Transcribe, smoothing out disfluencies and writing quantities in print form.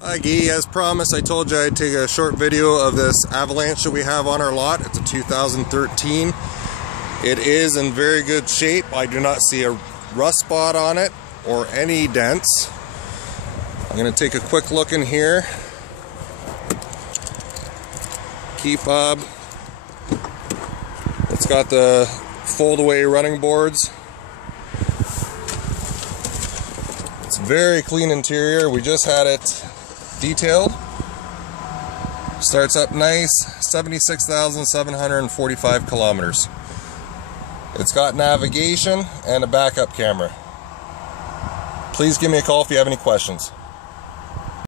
Hi Guy, as promised I told you I'd take a short video of this Avalanche that we have on our lot. It's a 2013. It is in very good shape. I do not see a rust spot on it or any dents. I'm going to take a quick look in here. Key fob. It's got the fold-away running boards. It's very clean interior. We just had it detailed. Starts up nice. 76,745 kilometers. It's got navigation and a backup camera. Please give me a call if you have any questions.